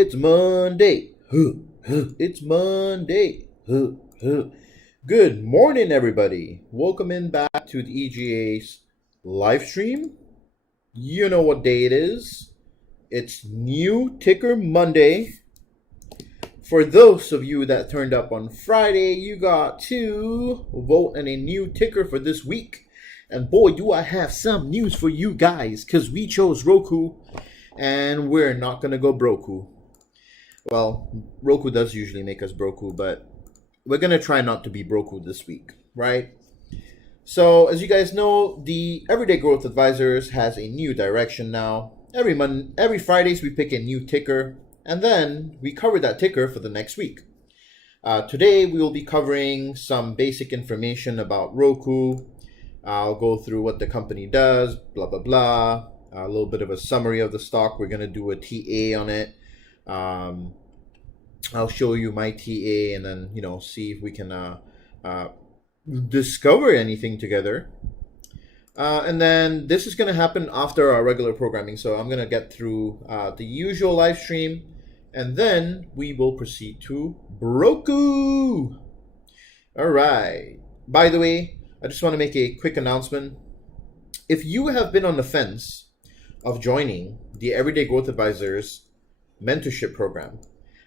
It's Monday. It's Monday. Good morning, everybody. Welcome in back to the EGA's live stream. You know what day it is. It's New Ticker Monday. For those of you that turned up on Friday, you got to vote on a new ticker for this week. And boy, do I have some news for you guys, because we chose Roku, and we're not going to go Broku. Well, Roku does usually make us Broku, but we're going to try not to be Broku this week, right? So, as you guys know, the Everyday Growth Advisors has a new direction now. Every Fridays, we pick a new ticker, and then we cover that ticker for the next week. Today, we will be covering some basic information about Roku. I'll go through what the company does, blah, blah, blah. A little bit of a summary of the stock. We're going to do a TA on it. I'll show you my TA and then, see if we can discover anything together. And then this is going to happen after our regular programming. So I'm going to get through the usual live stream, and then we will proceed to Roku. All right. By the way, I just want to make a quick announcement. If you have been on the fence of joining the Everyday Growth Advisors mentorship program,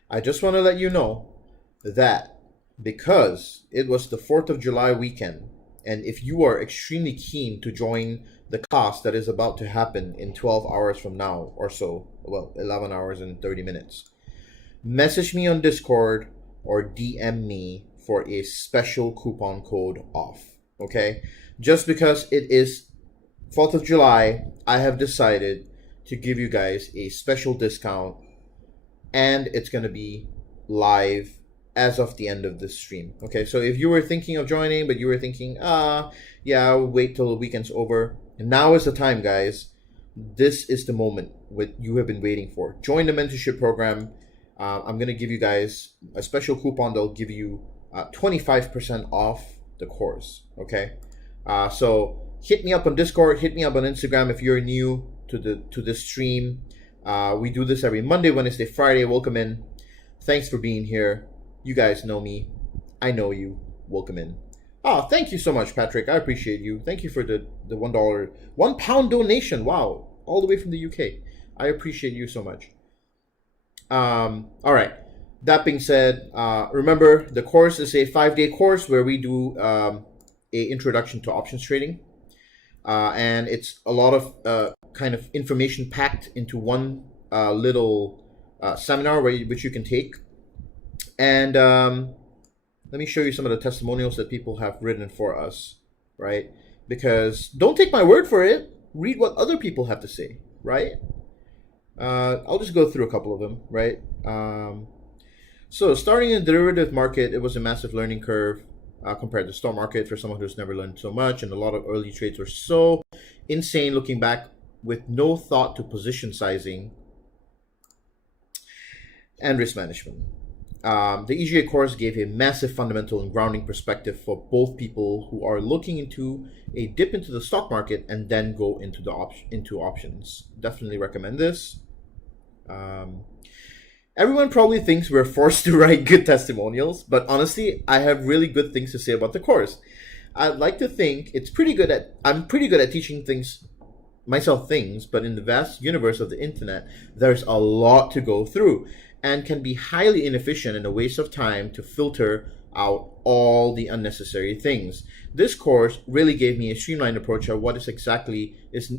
I just want to let you know that because it was the 4th of July weekend, and if you are extremely keen to join the class that is about to happen in 12 hours from now or so, 11 hours and 30 minutes, message me on Discord or DM me for a special coupon code off. Okay, just because it is 4th of July, I have decided to give you guys a special discount, and it's going to be live as of the end of this stream. Okay, so if you were thinking of joining, but you were thinking, yeah, I'll wait till the weekend's over, now is the time, guys. This is the moment what you have been waiting for. Join the mentorship program. I'm going to give you guys a special coupon that will give you 25% off the course. Okay, so hit me up on Discord, hit me up on Instagram if you're new to this stream. We do this every Monday, Wednesday, Friday. Welcome in. Thanks for being here. You guys know me. I know you. Welcome in. Thank you so much, Patrick. I appreciate you. Thank you for the £1 donation. Wow, all the way from the UK. I appreciate you so much. All right. That being said, remember, the course is a 5-day course where we do a introduction to options trading. And it's a lot of kind of information packed into one little seminar which you can take. And let me show you some of the testimonials that people have written for us, right? Because don't take my word for it. Read what other people have to say, right? I'll just go through a couple of them, right? So starting in the derivative market, it was a massive learning curve compared to the stock market for someone who's never learned so much. And a lot of early trades were so insane looking back, with no thought to position sizing and risk management. The EGA course gave a massive fundamental and grounding perspective for both people who are looking into a dip into the stock market and then go into into options. Definitely recommend this. Everyone probably thinks we're forced to write good testimonials, but honestly, I have really good things to say about the course. I'd like to think I'm pretty good at teaching myself things, but in the vast universe of the internet, there's a lot to go through and can be highly inefficient and a waste of time to filter out all the unnecessary things. This course really gave me a streamlined approach of what is exactly is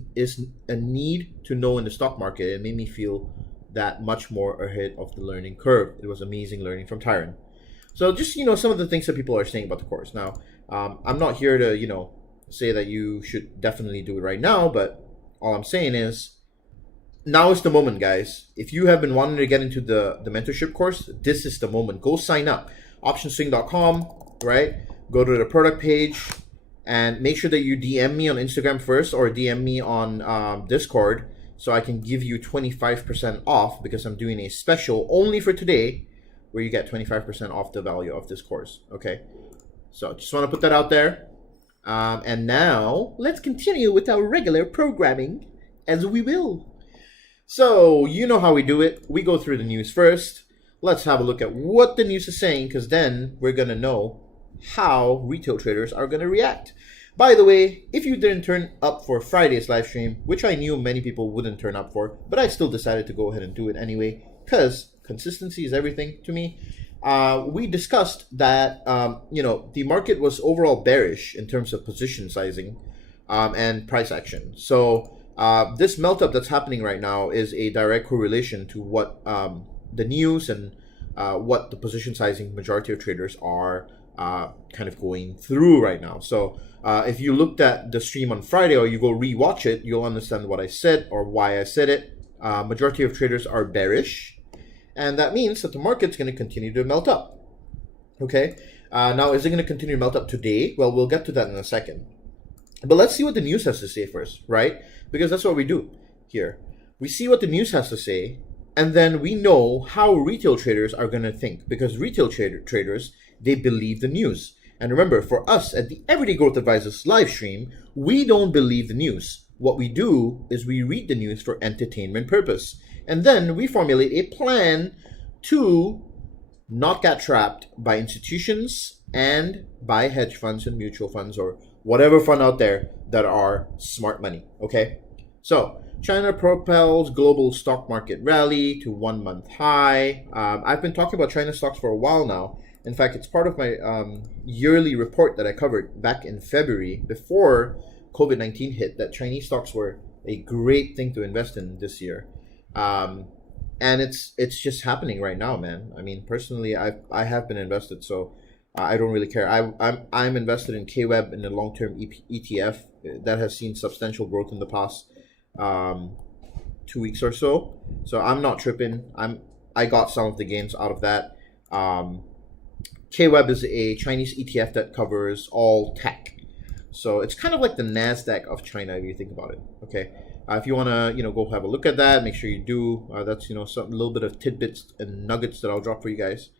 a need to know in the stock market. It made me feel that much more ahead of the learning curve. It was amazing learning from Tyron. So just, some of the things that people are saying about the course. Now, I'm not here to, say that you should definitely do it right now, but all I'm saying is now is the moment, guys. If you have been wanting to get into the mentorship course, this is the moment. Go sign up. Optionswing.com, right? Go to the product page and make sure that you DM me on Instagram first or DM me on Discord, so I can give you 25% off, because I'm doing a special only for today where you get 25% off the value of this course. Okay, so just want to put that out there. And now let's continue with our regular programming, as we will. So, you know how we do it. We go through the news first. Let's have a look at what the news is saying, because then we're going to know how retail traders are going to react. By the way, if you didn't turn up for Friday's live stream, which I knew many people wouldn't turn up for, but I still decided to go ahead and do it anyway, because consistency is everything to me. We discussed that the market was overall bearish in terms of position sizing and price action. So this melt up that's happening right now is a direct correlation to what the news and what the position sizing majority of traders are kind of going through right now. So if you looked at the stream on Friday or you go rewatch it, you'll understand what I said or why I said it. Majority of traders are bearish, and that means that the market's going to continue to melt up. Okay, now is it going to continue to melt up today? Well, we'll get to that in a second. But let's see what the news has to say first, right? Because that's what we do here. We see what the news has to say, and then we know how retail traders are going to think, because retail traders, they believe the news. And remember, for us at the Everyday Growth Advisors live stream, we don't believe the news. What we do is we read the news for entertainment purpose. And then we formulate a plan to not get trapped by institutions and by hedge funds and mutual funds or whatever fund out there that are smart money, okay? So, China propels global stock market rally to 1 month high. I've been talking about China stocks for a while now. In fact, it's part of my yearly report that I covered back in February before COVID-19 hit, that Chinese stocks were a great thing to invest in this year. And it's just happening right now, man. I mean, personally, I have been invested, so I don't really care. I'm invested in KWEB in the long-term ETF that has seen substantial growth in the past 2 weeks or so. So I'm not tripping. I got some of the gains out of that. KWEB is a Chinese ETF that covers all tech. So it's kind of like the NASDAQ of China if you think about it. Okay. If you want to, go have a look at that, make sure you do. That's, some little bit of tidbits and nuggets that I'll drop for you guys.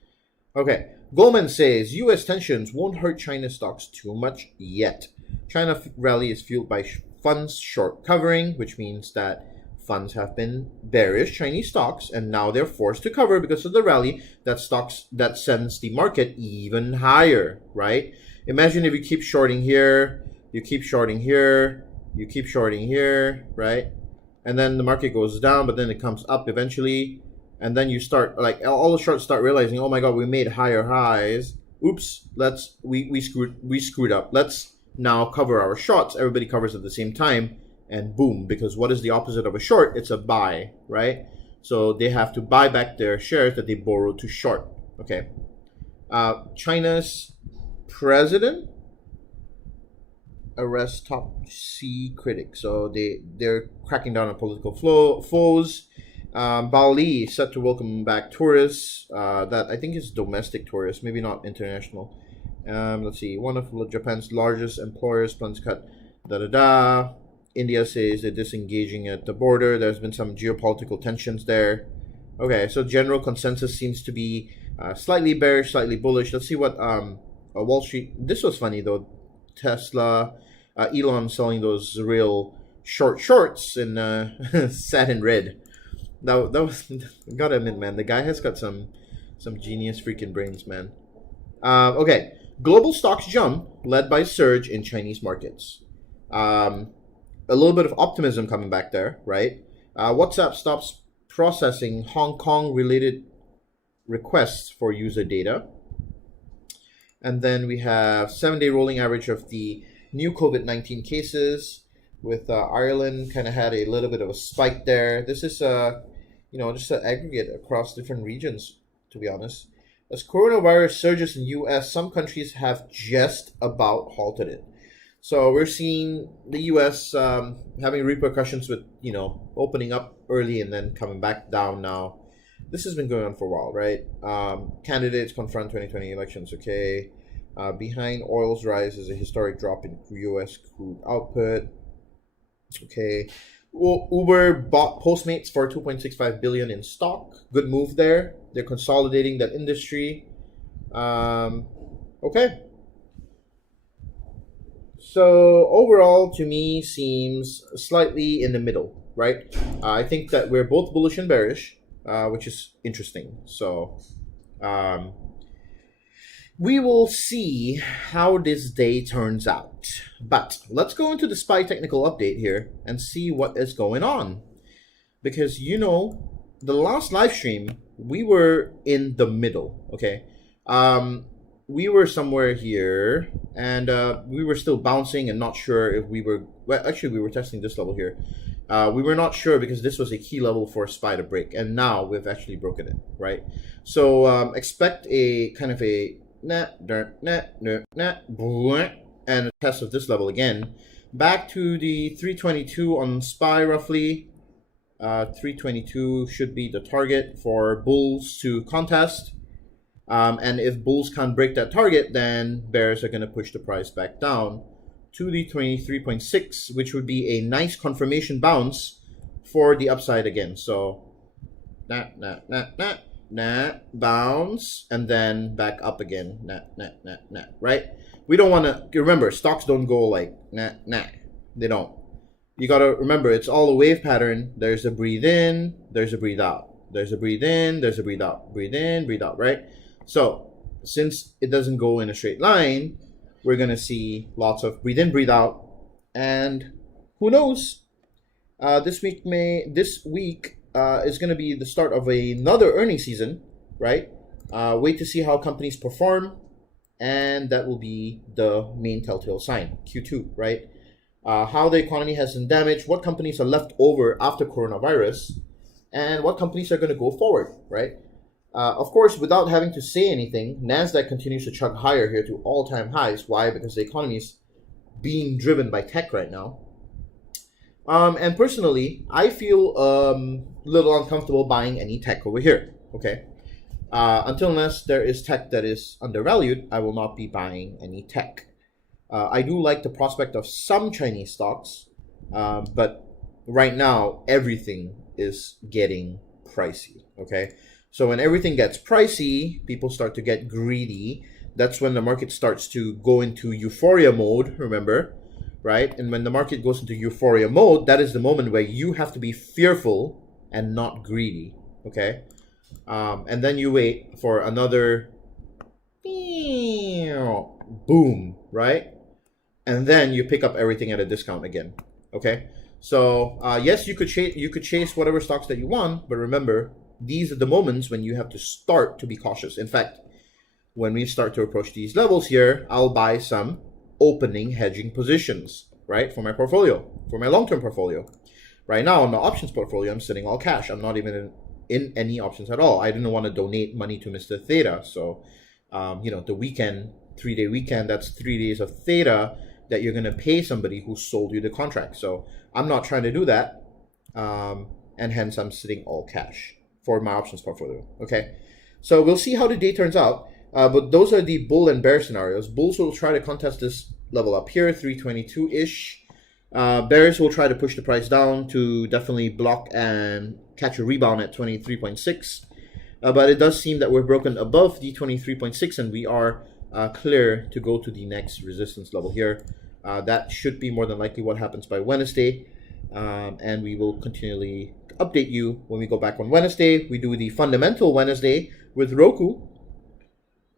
Okay. Goldman says U.S. tensions won't hurt China stocks too much yet. China rally is fueled by funds short covering, which means that funds have been bearish Chinese stocks, and now they're forced to cover because of the rally that sends the market even higher, right? Imagine if you keep shorting here, you keep shorting here, you keep shorting here, right? And then the market goes down, but then it comes up eventually, and then you start, like, all the shorts start realizing, oh my god, we made higher highs. Oops, we screwed up. Let's now cover our shorts. Everybody covers at the same time, and boom, because what is the opposite of a short? It's a buy, right? So they have to buy back their shares that they borrowed to short. Okay. China's president arrests top C critics. So they're cracking down on political foes. Bali set to welcome back tourists. That I think is domestic tourists, maybe not international. Let's see. One of Japan's largest employers plans cut India says they're disengaging at the border. There's been some geopolitical tensions there. Okay, so general consensus seems to be slightly bearish, slightly bullish. Let's see what Wall Street. This was funny though. Tesla, Elon selling those real shorts in satin red. That was gotta admit, man. The guy has got some genius freaking brains, man. Okay, global stocks jump led by surge in Chinese markets. A little bit of optimism coming back there, right? WhatsApp stops processing Hong Kong-related requests for user data. And then we have 7-day rolling average of the new COVID-19 cases, with Ireland kind of had a little bit of a spike there. This is, just an aggregate across different regions, to be honest. As coronavirus surges in the U.S., some countries have just about halted it. So we're seeing the U.S. Having repercussions with, opening up early and then coming back down now. This has been going on for a while, right? Candidates confront 2020 elections, okay. Behind oil's rise is a historic drop in U.S. crude output. Okay. Uber bought Postmates for $2.65 billion in stock. Good move there. They're consolidating that industry. Okay. So overall, to me, seems slightly in the middle. right? I think that we're both bullish and bearish, which is interesting. So we will see how this day turns out. But let's go into the SPY technical update here and see what is going on. Because, you know, the last live stream, we were in the middle, okay? We were somewhere here, and we were still bouncing and not sure if we were... Well, actually, we were testing this level here. We were not sure because this was a key level for SPY to break, and now we've actually broken it, right? So expect a kind of a... and a test of this level again. Back to the 322 on SPY roughly. 322 should be the target for bulls to contest. And if bulls can't break that target, then bears are going to push the price back down to the 23.6, which would be a nice confirmation bounce for the upside again. So, bounce, and then back up again, right? We don't want to, remember, stocks don't go like, they don't. You got to remember, it's all a wave pattern. There's a breathe in, there's a breathe out. There's a breathe in, there's a breathe out. Breathe in, breathe out, right? So, since it doesn't go in a straight line, we're going to see lots of breathe in, breathe out. And who knows, this week is going to be the start of another earnings season, right? Wait to see how companies perform, and that will be the main telltale sign, Q2, right? How the economy has been damaged, what companies are left over after coronavirus, and what companies are going to go forward, right? Of course, without having to say anything, NASDAQ continues to chug higher here to all-time highs. Why? Because the economy is being driven by tech right now. And personally, I feel a little uncomfortable buying any tech over here, okay? Unless there is tech that is undervalued, I will not be buying any tech. I do like the prospect of some Chinese stocks, but right now, everything is getting pricey, okay? So when everything gets pricey, people start to get greedy. That's when the market starts to go into euphoria mode, remember? Right? And when the market goes into euphoria mode, that is the moment where you have to be fearful and not greedy, okay? And then you wait for another boom, right? And then you pick up everything at a discount again, okay? So yes, you could chase whatever stocks that you want, but remember, these are the moments when you have to start to be cautious. In fact, when we start to approach these levels here, I'll buy some opening hedging positions, right, for my portfolio, for my long-term portfolio. Right now, on the options portfolio, I'm sitting all cash. I'm not even in any options at all. I didn't want to donate money to Mr. Theta. So, you know, the weekend, 3-day weekend, that's 3 days of Theta that you're going to pay somebody who sold you the contract. So I'm not trying to do that. And hence, I'm sitting all cash for my options portfolio, okay? So we'll see how the day turns out. But those are the bull and bear scenarios. Bulls will try to contest this level up here, 322-ish. Bears will try to push the price down to definitely block and catch a rebound at 23.6. But it does seem that we're broken above the 23.6, and we are clear to go to the next resistance level here. That should be more than likely what happens by Wednesday. And we will continually update you when we go back on Wednesday. We do the fundamental Wednesday with Roku.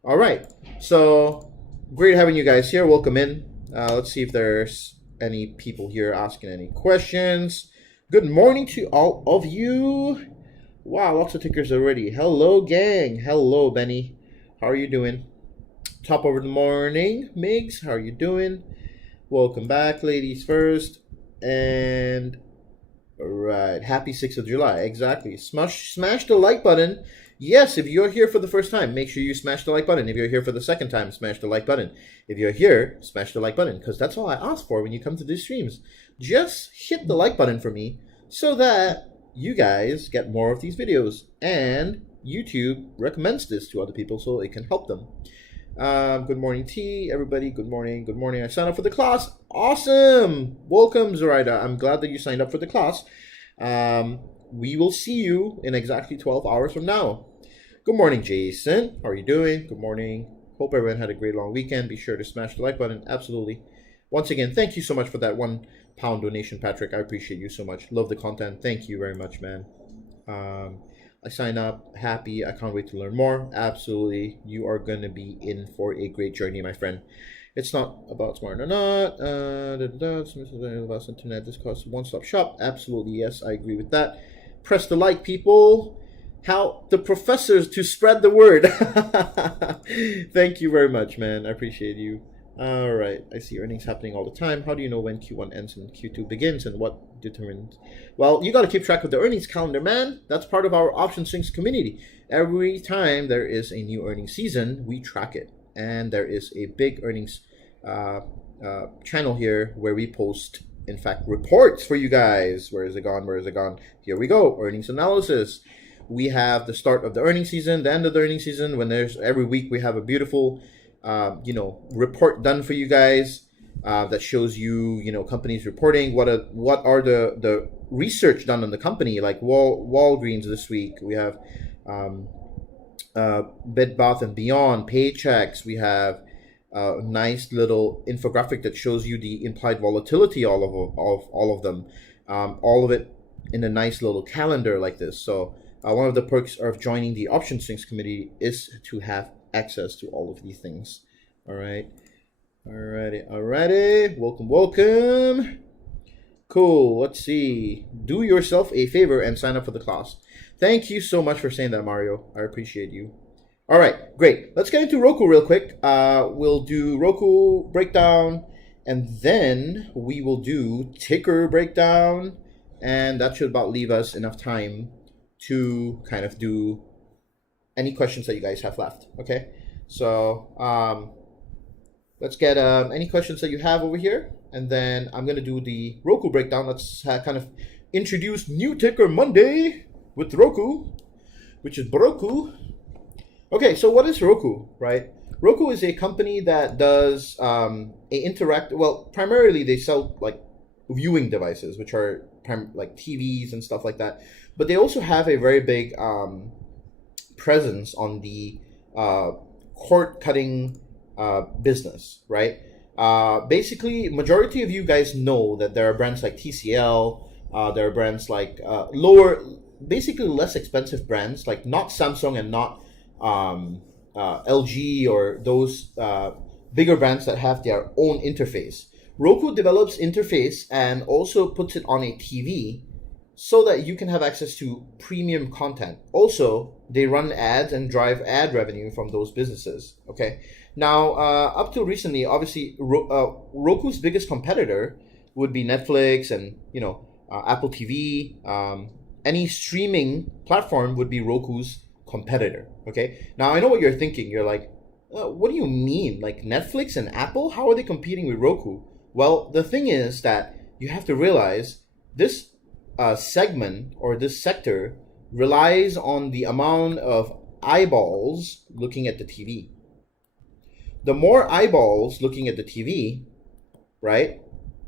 All right, so great having you guys here. Welcome in. Let's see if there's any people here asking any questions. Good morning to all of you. Wow, lots of tickers already. Hello, gang. Hello, Benny. How are you doing? Top of the morning, Migs. How are you doing? Welcome back, ladies first. And all right, happy 6th of July. Exactly. Smash the like button. Yes, if you're here for the first time, make sure you smash the like button. If you're here for the second time, smash the like button. If you're here, smash the like button, because that's all I ask for when you come to these streams. Just hit the like button for me so that you guys get more of these videos, and YouTube recommends this to other people so it can help them. Good morning, T. Everybody, good morning. Good morning. I signed up for the class. Awesome. Welcome, Zoraida. I'm glad that you signed up for the class. We will see you in exactly 12 hours from now. Good morning, Jason. How are you doing? Good morning. Hope everyone had a great long weekend. Be sure to smash the like button. Absolutely. Once again, thank you so much for that £1 donation, Patrick. I appreciate you so much. Love the content. Thank you very much, man. I sign up, happy. I can't wait to learn more. Absolutely, you are gonna be in for a great journey, my friend. It's not about smart or not. About internet. This costs one-stop shop. Absolutely, yes, I agree with that. Press the like, people. Help the professors to spread the word. Thank you very much, man. I appreciate you. All right, I see earnings happening all the time. How do you know when Q1 ends and Q2 begins, and what determines? Well, you got to keep track of the earnings calendar, man. That's part of our Option Swings community. Every time there is a new earnings season, we track it, and there is a big earnings channel here where we post, in fact, reports for you guys. Where is it gone? Where is it gone? Here we go. Earnings analysis. We have the start of the earnings season, the end of the earnings season. When there's every week, we have a beautiful report done for you guys that shows you, companies reporting what are the research done on the company. Like Walgreens this week, we have Bed Bath and Beyond, Paychecks. We have a nice little infographic that shows you the implied volatility of all of them, all of it in a nice little calendar like this. So one of the perks of joining the Option Swings committee is to have access to all of these things. All right. Alrighty. Welcome. Cool. Let's see. Do yourself a favor and sign up for the class. Thank you so much for saying that, Mario. I appreciate you. All right, great. Let's get into Roku real quick. We'll do Roku breakdown, and then we will do ticker breakdown, and that should about leave us enough time to kind of do any questions that you guys have left. Okay, so let's get any questions that you have over here, and then I'm gonna do the Roku breakdown. Let's kind of introduce New Ticker Monday with Roku, which is Roku. Okay, so what is Roku, right? Roku is a company that does primarily they sell like viewing devices, which are like TVs and stuff like that. But they also have a very big presence on the cord cutting business, right? Basically, majority of you guys know that there are brands like TCL, there are brands like basically less expensive brands, like not Samsung and not LG or those bigger brands that have their own interface. Roku develops interface and also puts it on a TV so that you can have access to premium content. Also, they run ads and drive ad revenue from those businesses. Okay. Now, up till recently, obviously, Roku's biggest competitor would be Netflix and Apple TV. Any streaming platform would be Roku's competitor. Okay. Now, I know what you're thinking. You're like, what do you mean? Like Netflix and Apple? How are they competing with Roku? Well, the thing is that you have to realize this segment or this sector relies on the amount of eyeballs looking at the TV. The more eyeballs looking at the TV, right,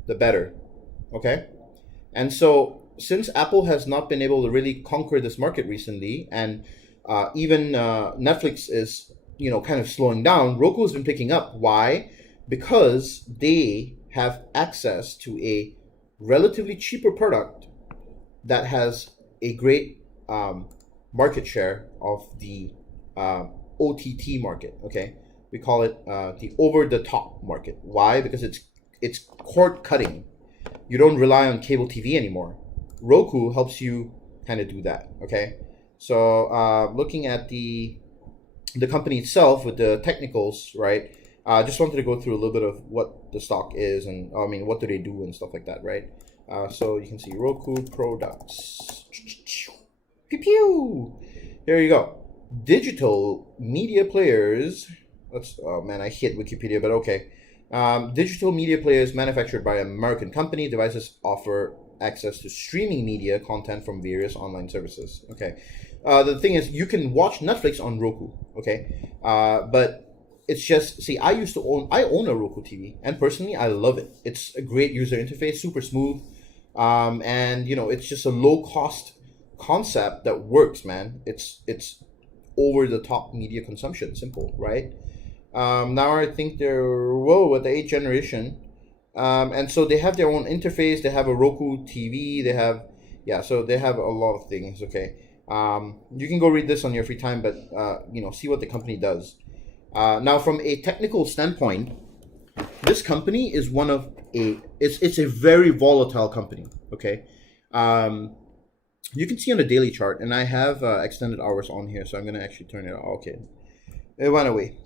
the better. Okay? And so since Apple has not been able to really conquer this market recently, and even Netflix is, kind of slowing down, Roku has been picking up. Why? Because they have access to a relatively cheaper product that has a great market share of the OTT market. Okay, we call it the over-the-top market. Why? Because it's cord cutting. You don't rely on cable TV anymore. Roku helps you kind of do that. Okay, so looking at the company itself with the technicals, right? I just wanted to go through a little bit of what the stock is and what do they do and stuff like that, right? So you can see Roku products. Pew pew. Here you go. Digital media players. I hit Wikipedia, but okay. Digital media players manufactured by an American company. Devices offer access to streaming media content from various online services. Okay. The thing is, you can watch Netflix on Roku. Okay. But it's just, I own a Roku TV, and personally, I love it. It's a great user interface, super smooth, and it's just a low cost concept that works, man. It's over the top media consumption, simple, right? Now I think they're with the 8th generation, And so they have their own interface. They have a Roku TV. They have, yeah, so they have a lot of things. Okay. You can go read this on your free time, but see what the company does. Now, from a technical standpoint, this company is it's a very volatile company. Okay. You can see on the daily chart, and I have extended hours on here, so I'm gonna actually turn it off. Okay. It went away.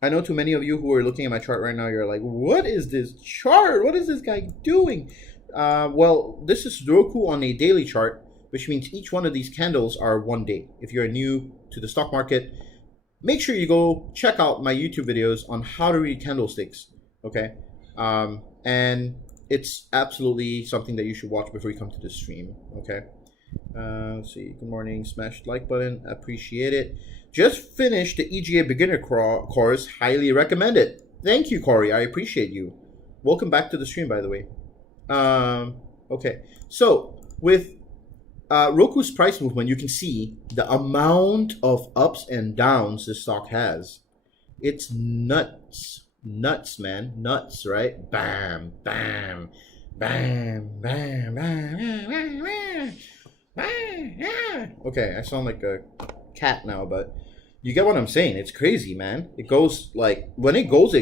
I know too many of you who are looking at my chart right now, you're like, what is this chart? What is this guy doing? Well, this is Roku on a daily chart, which means each one of these candles are 1 day. If you're new to the stock market, make sure you go check out my YouTube videos on how to read candlesticks, okay? And it's absolutely something that you should watch before you come to the stream, okay? Let's see, good morning, smash the like button, appreciate it. Just finished the EGA beginner course, highly recommend it. Thank you, Corey, I appreciate you. Welcome back to the stream, by the way. Okay, so with Roku's price movement, you can see the amount of ups and downs this stock has. It's nuts, man, nuts, right? Bam, bam, bam, bam, bam, bam, bam, bam. Okay, I sound like a cat now, but you get what I'm saying. It's crazy, man. It goes like, when it goes,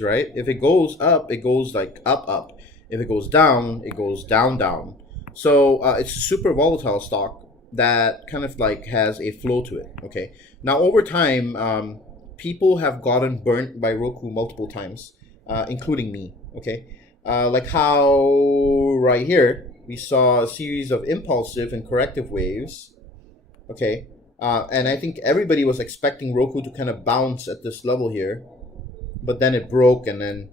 right? If it goes up, it goes like up. If it goes down, it goes down. So it's a super volatile stock that kind of like has a flow to it. Okay. Now over time, people have gotten burnt by Roku multiple times, including me. Okay. Like how right here we saw a series of impulsive and corrective waves. Okay. And I think everybody was expecting Roku to kind of bounce at this level here, but then it broke and then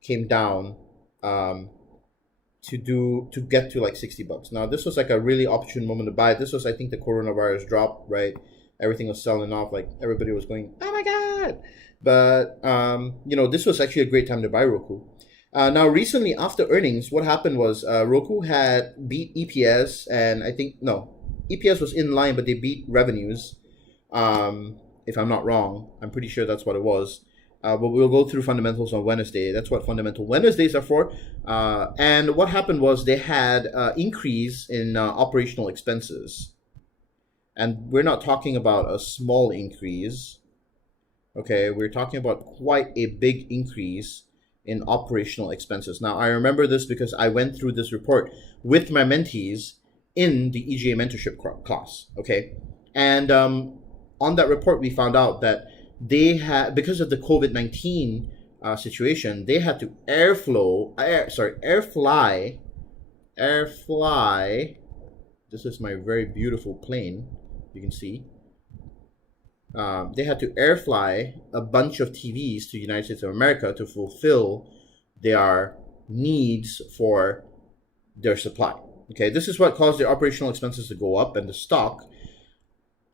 came down to get to like $60. Now this was like a really opportune moment to buy. This was, I think, the coronavirus drop, right? Everything was selling off, like everybody was going, oh my god. But this was actually a great time to buy Roku. Now recently after earnings, what happened was Roku had beat EPS, and I think EPS was in line, but they beat revenues. If I'm not wrong, I'm pretty sure that's what it was. But we'll go through fundamentals on Wednesday. That's what Fundamental Wednesdays are for. And what happened was they had increase in operational expenses. And we're not talking about a small increase. Okay, we're talking about quite a big increase in operational expenses. Now, I remember this because I went through this report with my mentees in the EGA mentorship class, okay? And on that report, we found out that they had, because of the COVID-19 situation, they had to airfly. This is my very beautiful plane, you can see. They had to airfly a bunch of TVs to the United States of America to fulfill their needs for their supply. Okay, this is what caused their operational expenses to go up, and the stock,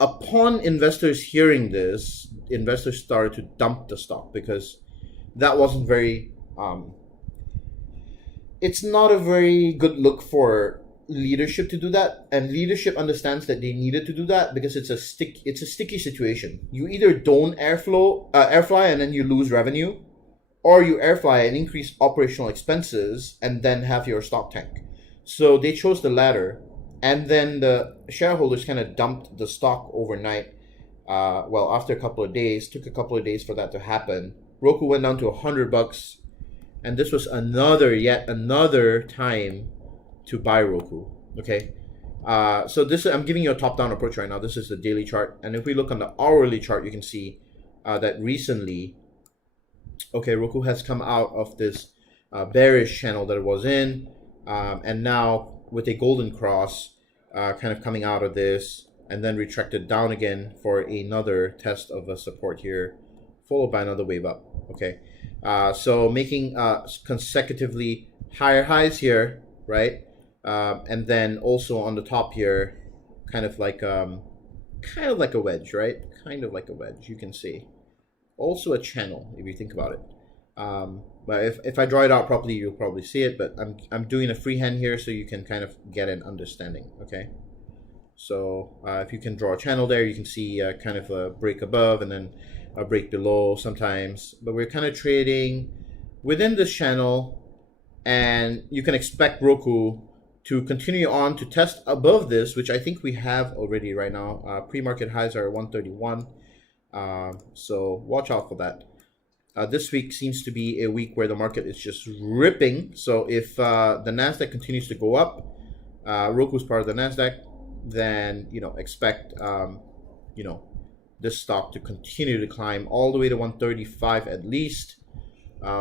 upon investors hearing this, investors started to dump the stock because that wasn't very, it's not a very good look for leadership to do that, and leadership understands that they needed to do that because it's a sticky situation. You either don't airfly and then you lose revenue, or you airfly and increase operational expenses and then have your stock tank. So they chose the latter, and then the shareholders kind of dumped the stock overnight. After a couple of days, took a couple of days for that to happen. Roku went down to $100, and this was yet another time to buy Roku. Okay, so I'm giving you a top-down approach right now. This is the daily chart, and if we look on the hourly chart, you can see that recently, okay, Roku has come out of this bearish channel that it was in. And now with a golden cross kind of coming out of this, and then retracted down again for another test of a support here, followed by another wave up. Okay, so making consecutively higher highs here, right? And then also on the top here, kind of like a wedge, right? Kind of like a wedge, you can see. Also a channel, if you think about it. But if I draw it out properly, you'll probably see it, but I'm doing a freehand here so you can kind of get an understanding, okay? So if you can draw a channel there, you can see kind of a break above and then a break below sometimes, but we're kind of trading within this channel, and you can expect Roku to continue on to test above this, which I think we have already right now. Pre-market highs are 131, so watch out for that. This week seems to be a week where the market is just ripping. So if the Nasdaq continues to go up, Roku's part of the Nasdaq, then expect this stock to continue to climb all the way to 135 at least.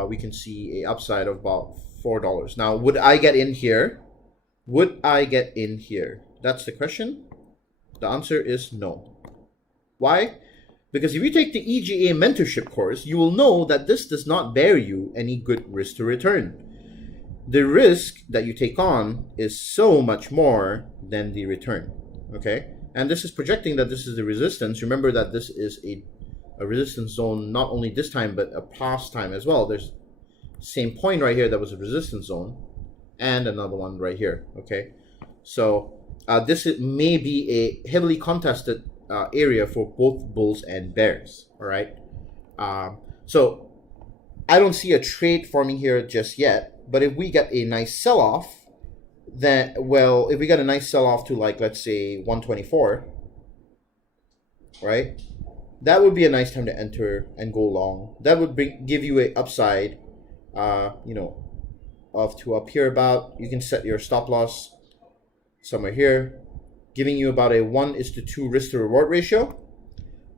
We can see a upside of about $4. Now, would I get in here? Would I get in here? That's the question. The answer is no. Why? Because if you take the EGA mentorship course, you will know that this does not bear you any good risk to return. The risk that you take on is so much more than the return. Okay? And this is projecting that this is the resistance. Remember that this is a resistance zone, not only this time, but a past time as well. There's same point right here that was a resistance zone, and another one right here. Okay, so this may be a heavily contested area for both bulls and bears. All right, so I don't see a trade forming here just yet. But if we get a nice sell-off, then if we get a nice sell-off to, like, let's say 124, right? That would be a nice time to enter and go long. That would give you a upside, of to up here about. You can set your stop loss somewhere here, giving you about a 1:2 risk to reward ratio,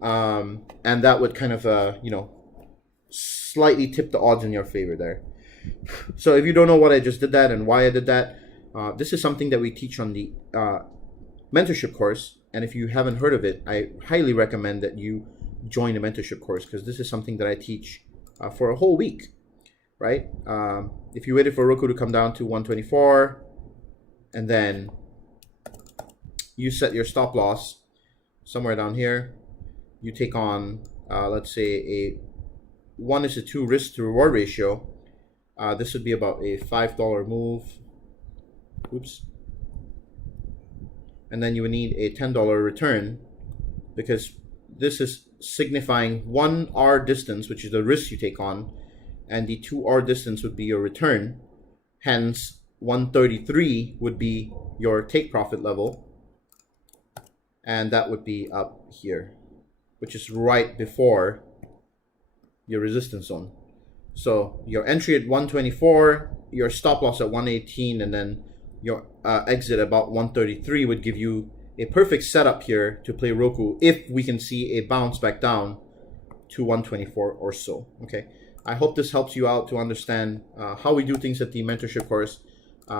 and that would kind of slightly tip the odds in your favor there. So if you don't know what I just did that and why I did that, this is something that we teach on the mentorship course. And if you haven't heard of it, I highly recommend that you join the mentorship course, because this is something that I teach for a whole week, right? If you waited for Roku to come down to 124 and then you set your stop loss somewhere down here, you take on, let's say, a 1:2 risk to reward ratio. This would be about a $5 move. Oops. And then you would need a $10 return, because this is signifying 1 R distance, which is the risk you take on, and the 2 R distance would be your return. Hence, 133 would be your take profit level, and that would be up here, which is right before your resistance zone. So your entry at 124, your stop loss at 118, and then your exit about 133 would give you a perfect setup here to play Roku if we can see a bounce back down to 124 or so. Okay, I hope this helps you out to understand how we do things at the mentorship course.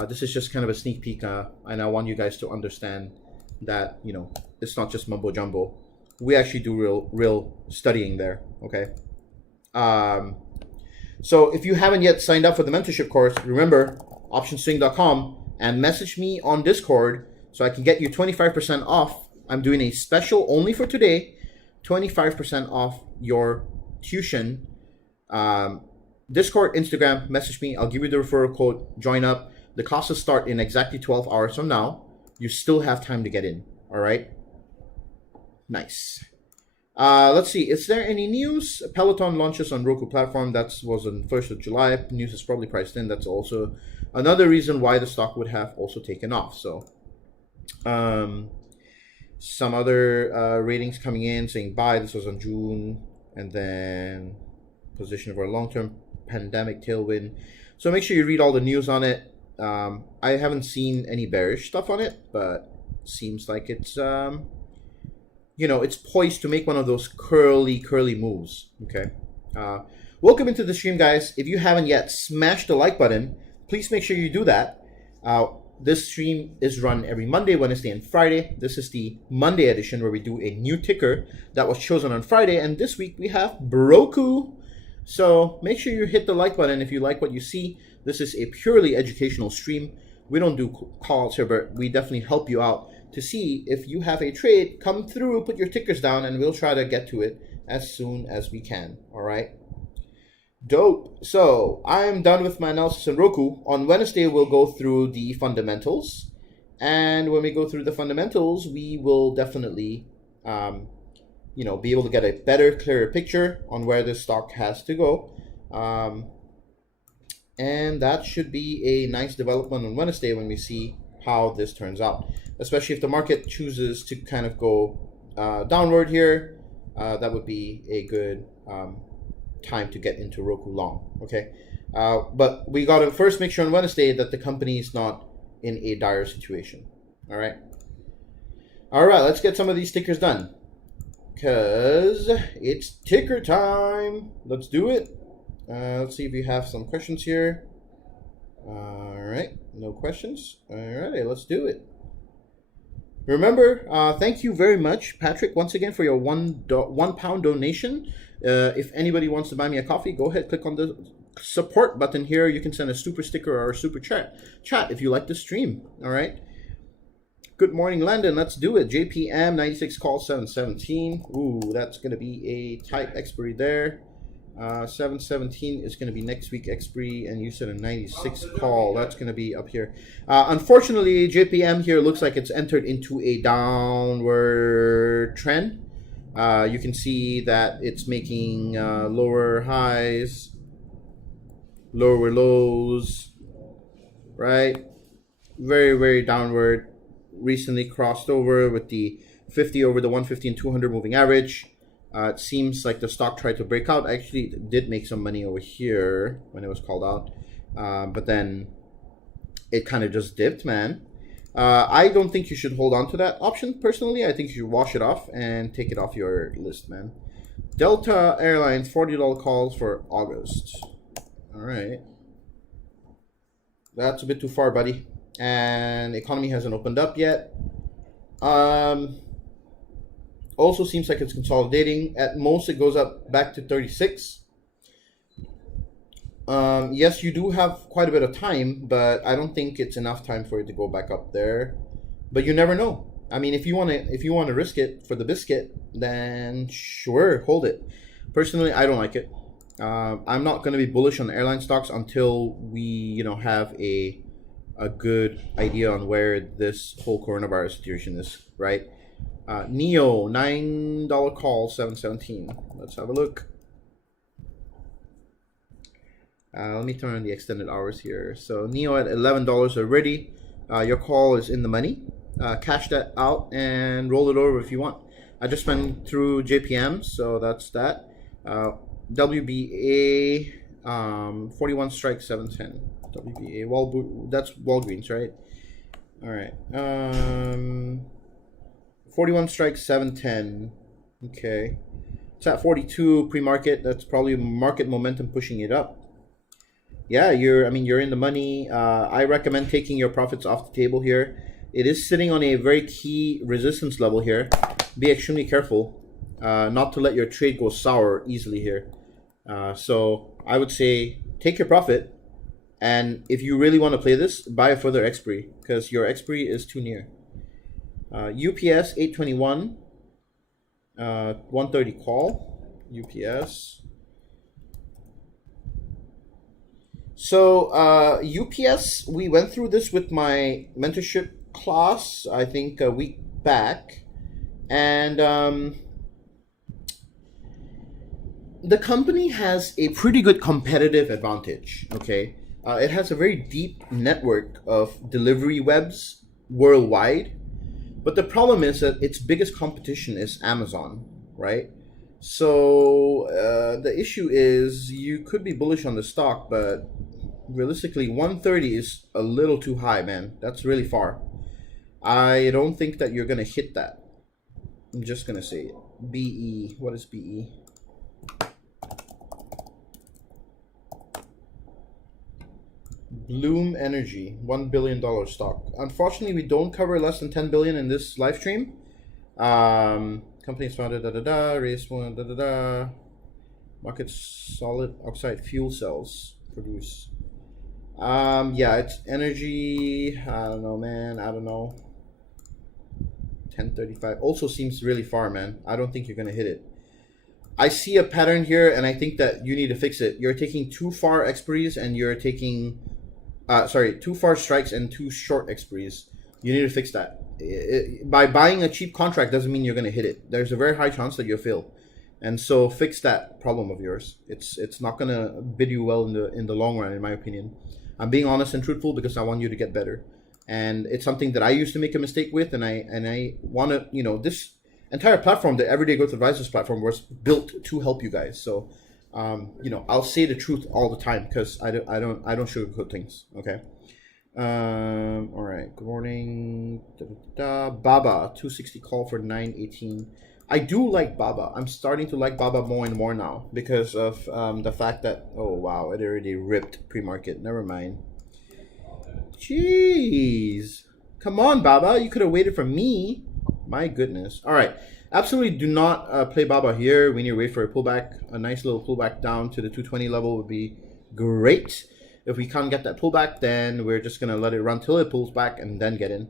This is just kind of a sneak peek, and I want you guys to understand that it's not just mumbo jumbo. We actually do real studying there. Okay. So if you haven't yet signed up for the mentorship course, remember optionswing.com and message me on Discord so I can get you 25% off. I'm doing a special only for today, 25% off your tuition. Discord, Instagram, message me. I'll give you the referral code. Join up. The classes start in exactly 12 hours from now. You still have time to get in. All right. Nice. Let's see. Is there any news? Peloton launches on Roku platform. That was on 1st of July. News is probably priced in. That's also another reason why the stock would have also taken off. So, some other ratings coming in saying buy. This was on June, and then position for a long-term pandemic tailwind. So make sure you read all the news on it. I haven't seen any bearish stuff on it, but seems like it's it's poised to make one of those curly moves. Okay. Welcome into the stream, guys. If you haven't yet, smash the like button. Please make sure you do that. This stream is run every Monday, Wednesday, and Friday. This is the Monday edition where we do a new ticker that was chosen on Friday. And this week we have Roku. So make sure you hit the like button if you like what you see. This is a purely educational stream. We don't do calls here, but we definitely help you out to see if you have a trade. Come through, put your tickers down, and we'll try to get to it as soon as we can. All right. Dope. So I'm done with my analysis on Roku. On Wednesday, we'll go through the fundamentals. And when we go through the fundamentals, we will definitely, be able to get a better, clearer picture on where this stock has to go. And that should be a nice development on Wednesday when we see how this turns out, especially if the market chooses to kind of go downward here. That would be a good time to get into Roku long. Okay, but we got to first make sure on Wednesday that the company is not in a dire situation. All right, let's get some of these tickers done, because it's ticker time. Let's do it. Let's see if we have some questions here. All right, no questions. All right, let's do it. Remember, thank you very much, Patrick, once again for your £1 donation. If anybody wants to buy me a coffee, go ahead, click on the support button here. You can send a super sticker or a super chat if you like the stream. All right. Good morning, Landon. Let's do it. JPM 96 call 717. Ooh, that's gonna be a tight expiry there. 717 is going to be next week expiry, and you said a 96 call. That's going to be up here. Unfortunately, JPM here looks like it's entered into a downward trend. You can see that it's making lower highs, lower lows, right? Very, very downward. Recently crossed over with the 50 over the 150 and 200 moving average. It seems like the stock tried to break out. Actually, it did make some money over here when it was called out. But then it kind of just dipped, man. I don't think you should hold on to that option, personally. I think you should wash it off and take it off your list, man. Delta Airlines, $40 calls for August. All right. That's a bit too far, buddy. And the economy hasn't opened up yet. Also seems like it's consolidating. At most, it goes up back to 36. Yes, you do have quite a bit of time, but I don't think it's enough time for it to go back up there. But you never know. I mean, if you want to risk it for the biscuit, then sure, hold it. Personally, I don't like it. I'm not going to be bullish on airline stocks until we, have a good idea on where this whole coronavirus situation is, right? Neo, $9 call, 717. Let's have a look. Let me turn on the extended hours here. So Neo at $11 already. Your call is in the money. Cash that out and roll it over if you want. I just went through JPM, so that's that. WBA, 41 strike, 710. WBA, that's Walgreens, right? All right. 41 strikes, 710. Okay. It's at 42 pre-market. That's probably market momentum pushing it up. Yeah, you're in the money. I recommend taking your profits off the table here. It is sitting on a very key resistance level here. Be extremely careful not to let your trade go sour easily here. So I would say take your profit. And if you really want to play this, buy a further expiry, because your expiry is too near. UPS 821, 130 call, UPS. So UPS, we went through this with my mentorship class, I think a week back, and the company has a pretty good competitive advantage. Okay, it has a very deep network of delivery webs worldwide. But the problem is that its biggest competition is Amazon, right? So the issue is you could be bullish on the stock, but realistically, 130 is a little too high, man. That's really far. I don't think that you're going to hit that. I'm just going to say it. BE. What is BE? Bloom Energy, $1 billion stock. Unfortunately, we don't cover less than 10 billion in this live stream. Company is founded, raised one, market solid oxide fuel cells produce. Yeah, it's energy. I don't know, man. I don't know. 1035 also seems really far, man. I don't think you're gonna hit it. I see a pattern here, and I think that you need to fix it. You're taking too far expiries, and you're taking too far strikes and too short expiries. You need to fix that. By buying a cheap contract doesn't mean you're going to hit it. There's a very high chance that you'll fail. And so fix that problem of yours. It's not gonna bid you well in the long run, in my opinion. I'm being honest and truthful because I want you to get better. And it's something that I used to make a mistake with, and I want to, you know, this entire platform, the Everyday Growth Advisors platform, was built to help you guys. So, you know, I'll say the truth all the time because I don't sugarcoat things. Okay. All right. Good morning. Baba 260 call for 918. I do like Baba. I'm starting to like Baba more and more now because of the fact that, oh wow, it already ripped pre-market. Never mind. Jeez. Come on, Baba. You could have waited for me. My goodness. All right. Absolutely do not play Baba here. We need to wait for a pullback. A nice little pullback down to the 220 level would be great. If we can't get that pullback, then we're just going to let it run till it pulls back and then get in.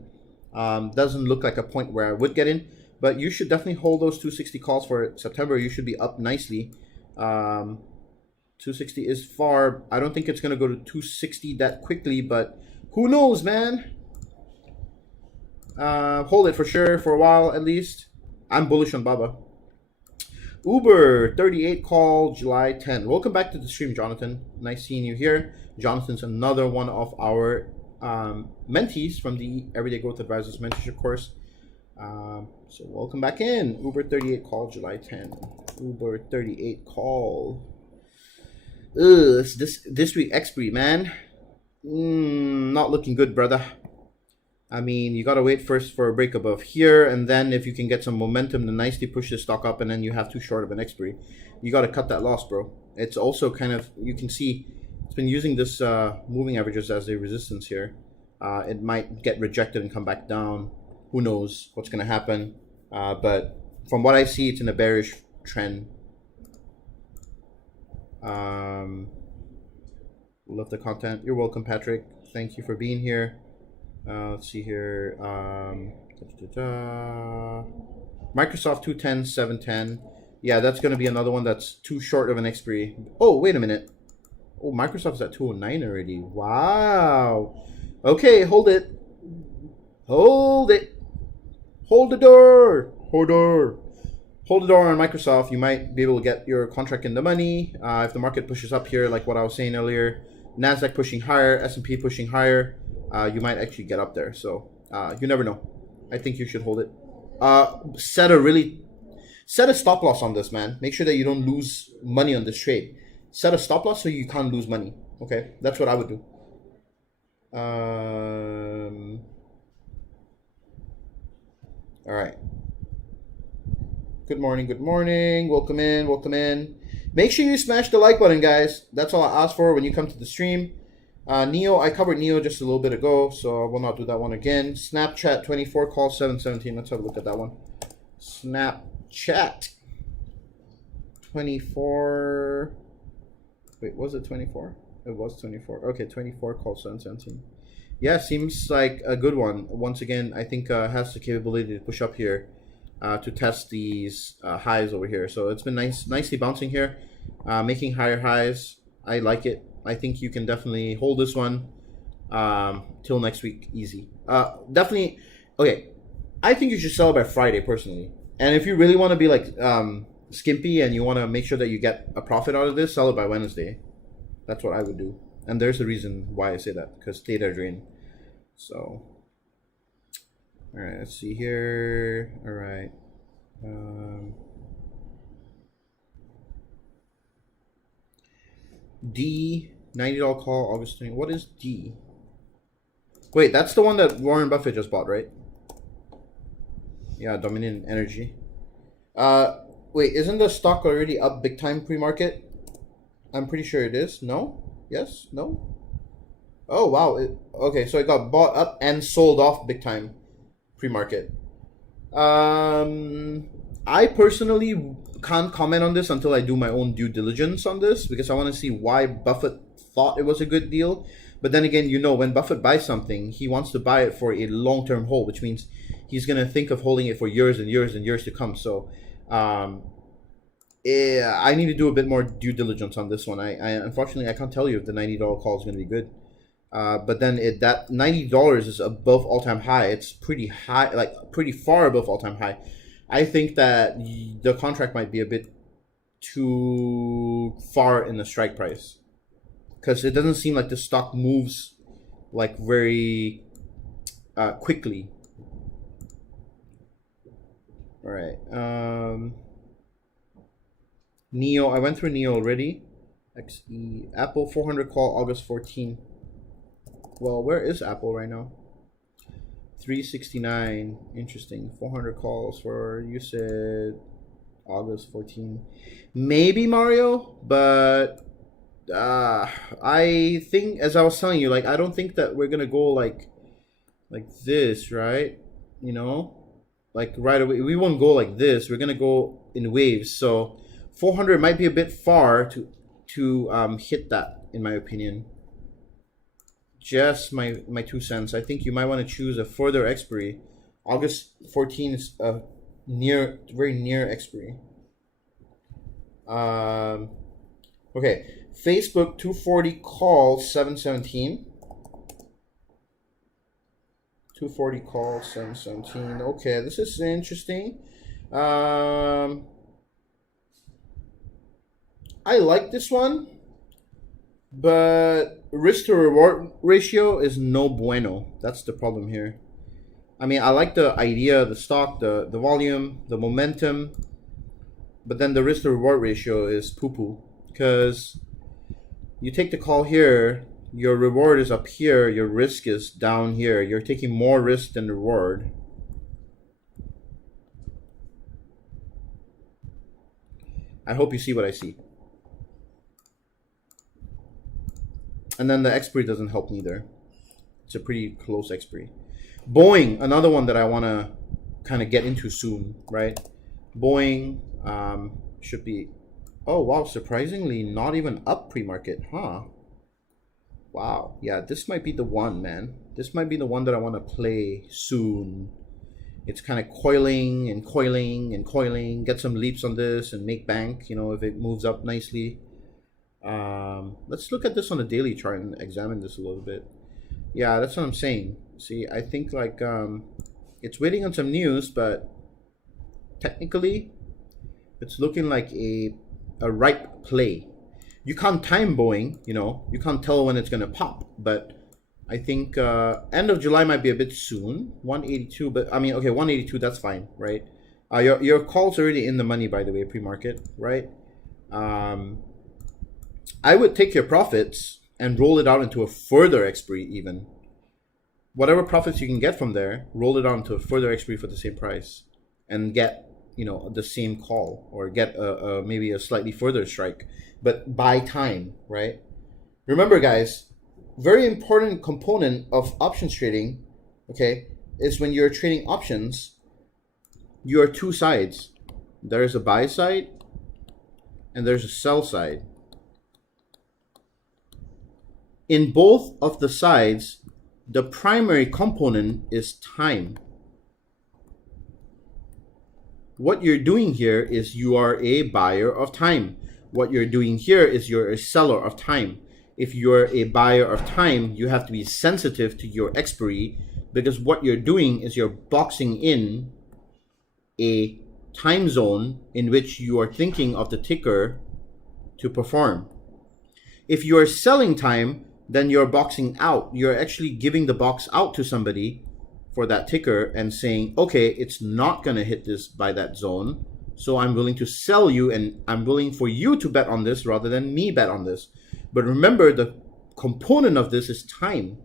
Doesn't look like a point where I would get in. But you should definitely hold those 260 calls for September. You should be up nicely. 260 is far. I don't think it's going to go to 260 that quickly, but who knows, man? Hold it for sure for a while at least. I'm bullish on Baba. Uber 38 call July 10. Welcome back to the stream, Jonathan. Nice seeing you here. Jonathan's another one of our mentees from the Everyday Growth Advisors mentorship course. So welcome back in. Uber 38 call July 10. Uber 38 call. Ugh, this week expiry, man. Not looking good, brother. I mean, you gotta wait first for a break above here, and then if you can get some momentum to nicely push the stock up, and then you have too short of an expiry, you gotta cut that loss, bro. It's also kind of, you can see it's been using this moving averages as a resistance here. It might get rejected and come back down. Who knows what's gonna happen? But from what I see, it's in a bearish trend. Love the content. You're welcome, Patrick. Thank you for being here. Let's see here. Microsoft 210, 710. Yeah, that's going to be another one that's too short of an expiry. Oh, wait a minute. Oh, Microsoft's at 209 already. Wow. Okay, hold it. Hold it. Hold the door. Hold door. Hold the door on Microsoft. You might be able to get your contract in the money. If the market pushes up here, like what I was saying earlier, NASDAQ pushing higher, S&P pushing higher, you might actually get up there. So you never know. I think you should hold it. Set a stop loss on this, man. Make sure that you don't lose money on this trade. Set a stop loss so you can't lose money. Okay, that's what I would do. All right. Good morning, good morning. Welcome in, welcome in. Make sure you smash the like button, guys. That's all I ask for when you come to the stream. Neo, I covered Neo just a little bit ago, so I will not do that one again. Snapchat 24, call 717. Let's have a look at that one. Snapchat 24. Wait, was it 24? It was 24. Okay, 24, call 717. Yeah, seems like a good one. Once again, I think has the capability to push up here to test these highs over here. So it's been nicely bouncing here, making higher highs. I like it. I think you can definitely hold this one till next week, easy. Definitely, okay. I think you should sell it by Friday, personally. And if you really want to be like skimpy and you want to make sure that you get a profit out of this, sell it by Wednesday. That's what I would do. And there's a reason why I say that, because data drain. So, all right, let's see here. All right. D, $90 call, August 20. What is D? Wait, that's the one that Warren Buffett just bought, right? Yeah, Dominion Energy. Wait, isn't the stock already up big time pre-market? I'm pretty sure it is. No? Yes? No? Oh, wow. Okay, so it got bought up and sold off big time pre-market. I personally can't comment on this until I do my own due diligence on this, because I want to see why Buffett thought it was a good deal. But then again, you know, when Buffett buys something, he wants to buy it for a long-term hold, which means he's going to think of holding it for years and years and years to come. So yeah, I need to do a bit more due diligence on this one. I unfortunately, I can't tell you if the $90 call is going to be good. But then that $90 is above all-time high. It's pretty high, like pretty far above all-time high. I think that the contract might be a bit too far in the strike price, because it doesn't seem like the stock moves like very quickly. All right. Neo, I went through Neo already. XE, Apple 400 call August 14. Well, where is Apple right now? 369. Interesting. 400 calls for, you said August 14. Maybe Mario, but I think, as I was telling you, like, I don't think that we're gonna go like this, right? You know, like right away. We won't go like this. We're gonna go in waves. So 400 might be a bit far to hit that, in my opinion. Just my 2 cents. I think you might want to choose a further expiry. August 14 is very near expiry. Okay, Facebook 240 call 717. 240 call 717. Okay, this is interesting. I like this one, but risk to reward ratio is no bueno. That's the problem here. I mean, I like the idea, the stock, the volume, the momentum, but then the risk to reward ratio is poo-poo, because you take the call here, your reward is up here, your risk is down here. You're taking more risk than reward. I hope you see what I see. And then the expiry doesn't help neither. It's a pretty close expiry. Boeing, another one that I want to kind of get into soon, right? Boeing should be, oh wow, surprisingly not even up pre-market, huh? Wow, yeah, this might be the one, man. This might be the one that I want to play soon. It's kind of coiling and coiling and coiling. Get some leaps on this and make bank, you know, if it moves up nicely. Let's look at this on the daily chart and examine this a little bit. Yeah, that's what I'm saying. See, I think like it's waiting on some news, but technically it's looking like a ripe play. You can't time Boeing, you know, you can't tell when it's gonna pop, but I think end of July might be a bit soon. 182, but I mean, okay, 182, that's fine, right? Your call's already in the money, by the way, pre-market, right? I would take your profits and roll it out into a further expiry even. Whatever profits you can get from there, roll it out into a further expiry for the same price and get, you know, the same call, or get maybe a slightly further strike, but buy time, right? Remember, guys, very important component of options trading, okay, is when you're trading options, you are two sides. There's a buy side and there's a sell side. In both of the sides, the primary component is time. What you're doing here is you are a buyer of time. What you're doing here is you're a seller of time. If you're a buyer of time, you have to be sensitive to your expiry, because what you're doing is you're boxing in a time zone in which you are thinking of the ticker to perform. If you're selling time, then you're boxing out. You're actually giving the box out to somebody for that ticker and saying, okay, it's not going to hit this by that zone, so I'm willing to sell you, and I'm willing for you to bet on this rather than me bet on this. But remember, the component of this is time,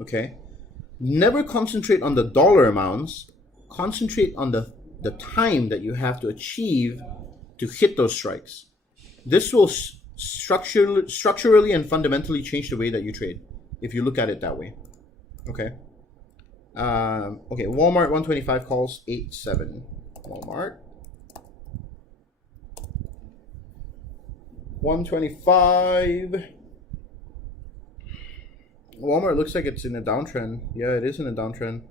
okay? Never concentrate on the dollar amounts. Concentrate on the time that you have to achieve to hit those strikes. This will structurally and fundamentally change the way that you trade, if you look at it that way. Okay. Okay, Walmart 125 calls 87. Walmart 125. Walmart looks like it's in a downtrend. Yeah, it is in a downtrend.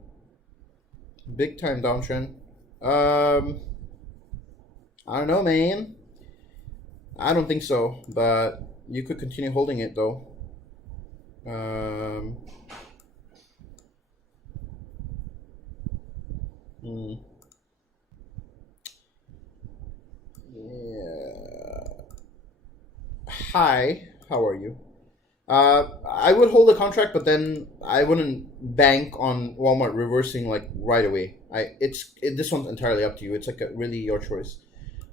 Big time downtrend. I don't know, man. I don't think so, but you could continue holding it though. Yeah. Hi, how are you? I would hold a contract, but then I wouldn't bank on Walmart reversing like right away. This one's entirely up to you. It's like really your choice.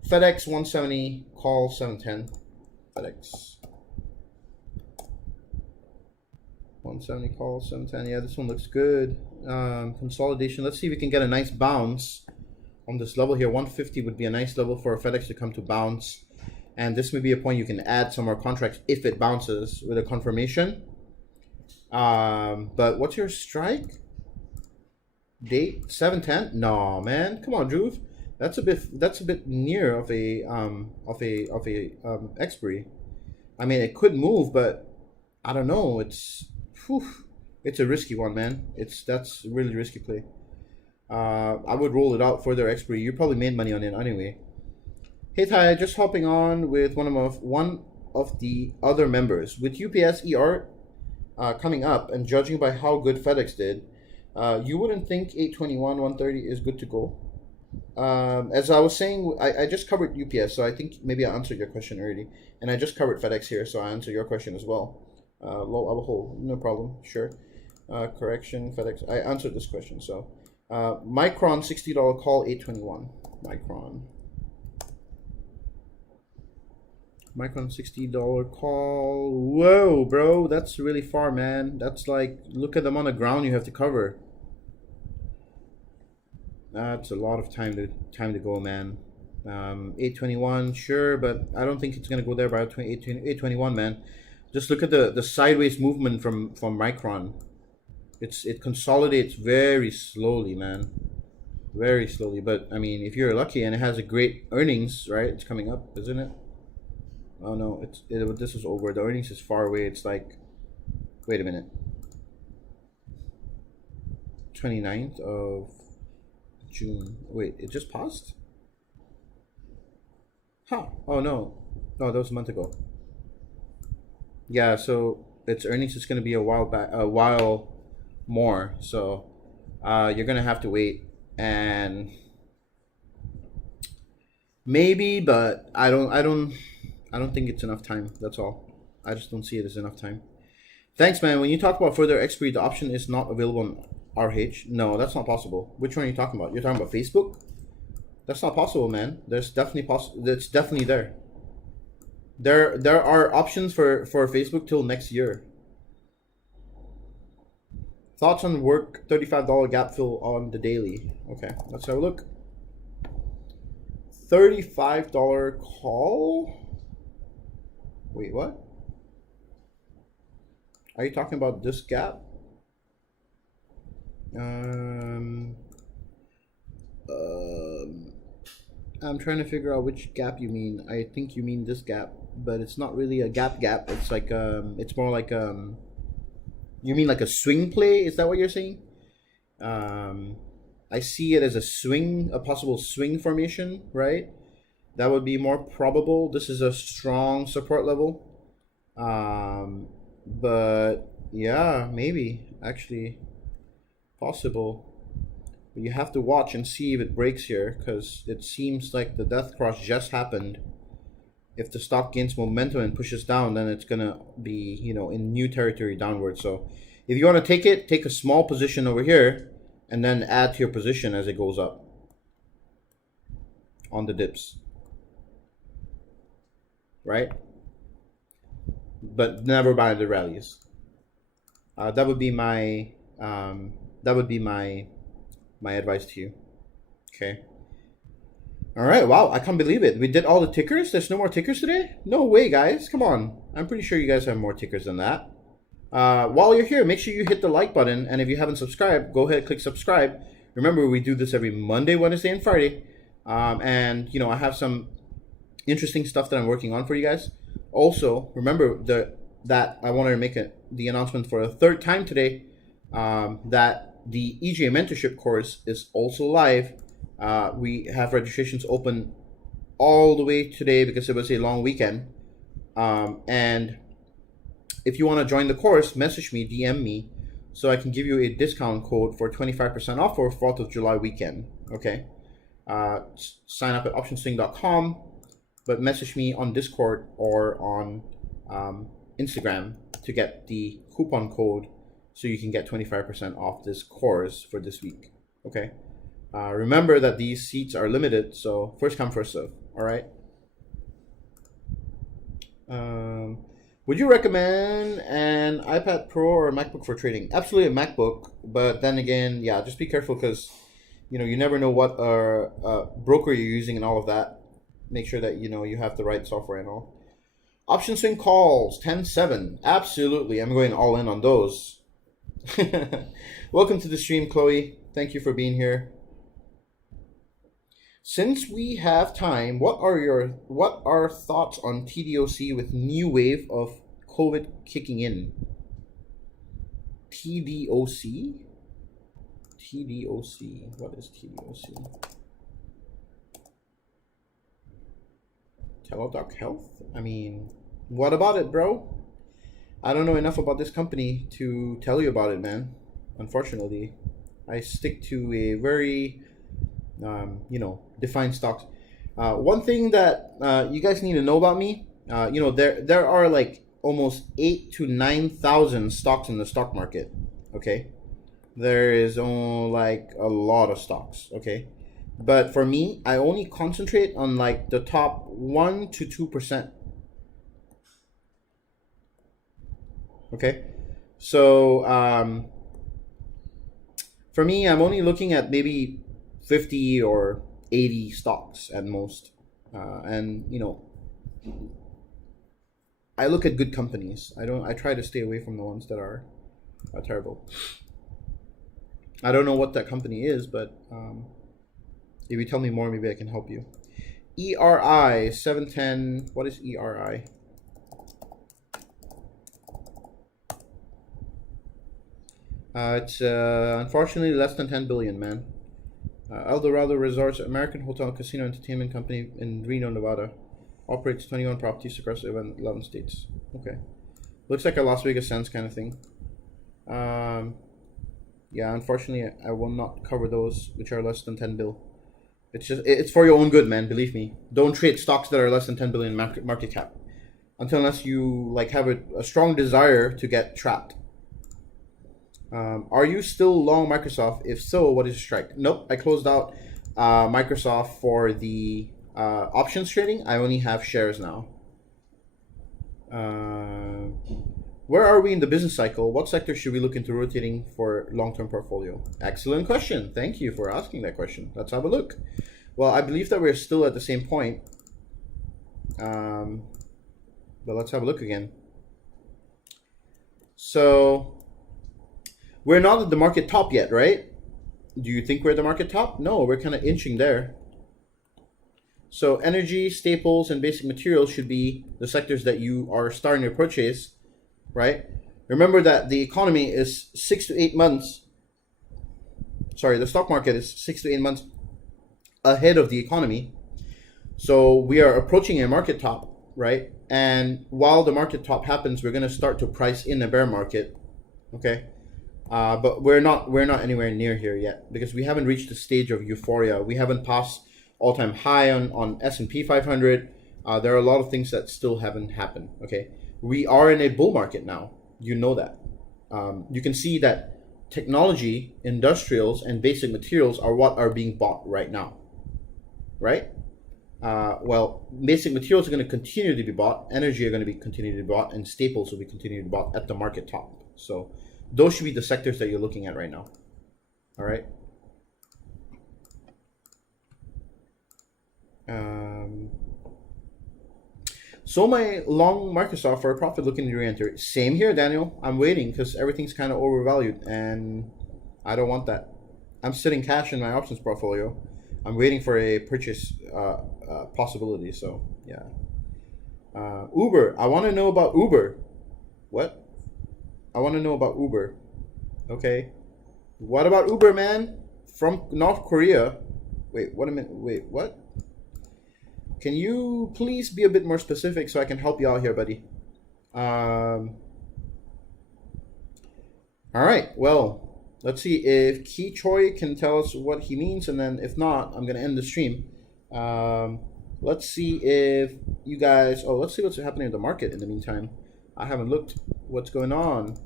FedEx 170, call 710. FedEx 170, call 710. Yeah, this one looks good. Consolidation. Let's see if we can get a nice bounce on this level here. 150 would be a nice level for a FedEx to come to bounce. And this may be a point you can add some more contracts if it bounces with a confirmation. But what's your strike date? 710? No, man. Come on, Drew. That's a bit near of a expiry. I mean, it could move, but I don't know. It's a risky one, man. That's a really risky play. I would roll it out for their expiry. You probably made money on it anyway. Hey Ty, just hopping on with one of the other members. With UPS ER coming up and judging by how good FedEx did, you wouldn't think 821, 130 is good to go. As I was saying, I just covered UPS, so I think maybe I answered your question already. And I just covered FedEx here, so I answer your question as well. Low, I will hold, no problem, sure. Correction, FedEx, I answered this question. So Micron, $60 call, 821. Micron $60 call. Whoa, bro, that's really far, man. That's like, look at the amount of ground you have to cover. That's a lot of time to go, man. 821, sure, but I don't think it's gonna go there by 821, man. Just look at the sideways movement from Micron. It consolidates very slowly, man. Very slowly. But I mean, if you're lucky and it has a great earnings, right? It's coming up, isn't it? Oh no, this is over. The earnings is far away. It's like, wait a minute. 29th of June. Wait, it just passed? Huh. Oh no. No, that was a month ago. Yeah, so its earnings is gonna be a while more. So you're gonna have to wait, and maybe, but I don't think it's enough time. That's all. I just don't see it as enough time. Thanks, man. When you talk about further expiry, the option is not available on RH. No, that's not possible. Which one are you talking about? You're talking about Facebook? That's not possible, man. There's definitely It's definitely there. There are options for Facebook till next year. Thoughts on work $35 gap fill on the daily. Okay, let's have a look. $35 call. Wait, what? Are you talking about this gap? I'm trying to figure out which gap you mean. I think you mean this gap, but it's not really a gap. It's like it's more like you mean like a swing play? Is that what you're saying? I see it as a possible swing formation, right? That would be more probable. This is a strong support level. But yeah, maybe actually possible. But you have to watch and see if it breaks here, because it seems like the death cross just happened. If the stock gains momentum and pushes down, then it's gonna be, in new territory downward. So if you want to take it, take a small position over here and then add to your position as it goes up on the dips, right? But never buy the rallies. That would be my my advice to you. Okay. All right. Wow, I can't believe it. We did all the tickers. There's no more tickers today? No way, guys. Come on. I'm pretty sure you guys have more tickers than that. While you're here, make sure you hit the like button, and if you haven't subscribed, go ahead, click subscribe. Remember, we do this every Monday, Wednesday, and Friday. And I have some interesting stuff that I'm working on for you guys. Also, remember that I wanted to make the announcement for a third time today, that the EJ mentorship course is also live. We have registrations open all the way today because it was a long weekend. And if you want to join the course, message me, DM me, so I can give you a discount code for 25% off for 4th of July weekend. Okay. Sign up at optionswing.com, but message me on Discord or on Instagram to get the coupon code so you can get 25% off this course for this week. Okay. Remember that these seats are limited, so first come, first serve. All right. Would you recommend an iPad Pro or a MacBook for trading? Absolutely a MacBook, but then again, yeah, just be careful because you never know what broker you're using and all of that. Make sure that you have the right software and all. Option swing calls 10-7. Absolutely, I'm going all in on those. Welcome to the stream, Chloe. Thank you for being here. Since we have time, what are thoughts on TDOC with new wave of COVID kicking in? TDOC? TDOC. What is TDOC? Teladoc Health? I mean, what about it, bro? I don't know enough about this company to tell you about it, man. Unfortunately, I stick to a very defined stocks. One thing that you guys need to know about me, there are like almost 8,000 to 9,000 stocks in the stock market. Okay, there is like a lot of stocks. Okay, but for me, I only concentrate on like the top 1 to 2%. Okay, so for me, I'm only looking at maybe 50 or 80 stocks at most, and I look at good companies. I try to stay away from the ones that are terrible. I don't know what that company is, but if you tell me more, maybe I can help you. ERI 710. What is ERI? It's unfortunately less than 10 billion, man. Eldorado Resorts, American Hotel Casino Entertainment Company in Reno, Nevada, operates 21 properties across 11 states. Okay, looks like a Las Vegas Sands kind of thing. Yeah, unfortunately, I will not cover those which are less than 10 bill. It's for your own good, man. Believe me. Don't trade stocks that are less than 10 billion market cap, unless you have a strong desire to get trapped. Are you still long Microsoft? If so, what is your strike? Nope, I closed out Microsoft for the options trading. I only have shares now. Where are we in the business cycle? What sector should we look into rotating for long-term portfolio? Excellent question. Thank you for asking that question. Let's have a look. Well, I believe that we're still at the same point. But let's have a look again. So we're not at the market top yet, right? Do you think we're at the market top? No, we're kind of inching there. So energy, staples, and basic materials should be the sectors that you are starting to purchase, right? Remember that the economy is 6 to 8 months. Sorry, the stock market is 6 to 8 months ahead of the economy. So we are approaching a market top, right? And while the market top happens, we're going to start to price in a bear market, okay? But we're not anywhere near here yet because we haven't reached the stage of euphoria. We haven't passed all-time high on S&P 500. There are a lot of things that still haven't happened. Okay, we are in a bull market now. You know that. You can see that technology, industrials, and basic materials are what are being bought right now. Right? Well, basic materials are going to continue to be bought. Energy are going to be continue to be bought, and staples will be continued to be bought at the market top. So those should be the sectors that you're looking at right now. All right. So my long Microsoft for a profit looking to re-enter. Same here, Daniel. I'm waiting because everything's kind of overvalued and I don't want that. I'm sitting cash in my options portfolio. I'm waiting for a purchase possibility. So yeah. Uber. I want to know about Uber. What? I want to know about Uber. Okay. What about Uber, man? From North Korea. Wait, what a minute. Wait, what? Can you please be a bit more specific so I can help you out here, buddy? All right. Well, let's see if Ki Choi can tell us what he means, and then if not, I'm going to end the stream. let's see if you guys. Oh, let's see what's happening in the market in the meantime. I haven't looked what's going on.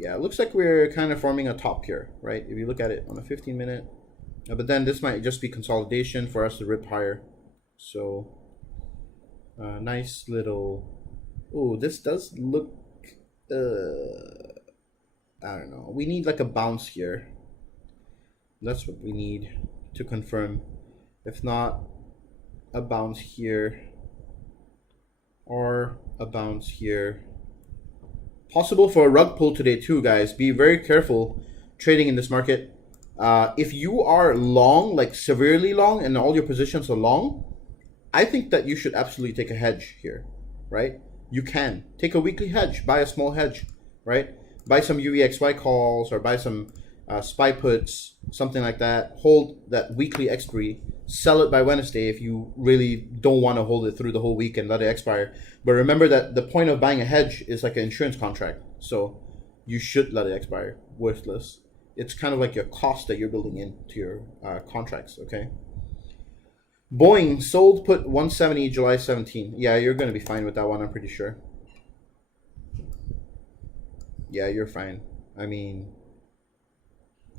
Yeah, it looks like we're kind of forming a top here, right? If you look at it on a 15-minute. But then this might just be consolidation for us to rip higher. So, nice little. Oh, this does look. I don't know. We need like a bounce here. That's what we need to confirm. If not, a bounce here or a bounce here. Possible for a rug pull today too, guys. Be very careful trading in this market. If you are long, like severely long, and all your positions are long, I think that you should absolutely take a hedge here, right? You can take a weekly hedge, buy a small hedge, right? Buy some UVXY calls or buy some SPY puts, something like that. Hold that weekly expiry. Sell it by Wednesday if you really don't want to hold it through the whole week and let it expire. But remember that the point of buying a hedge is like an insurance contract. So you should let it expire. Worthless. It's kind of like your cost that you're building into your contracts, okay? Boeing sold put 170 July 17. Yeah, you're going to be fine with that one, I'm pretty sure. Yeah, you're fine. I mean,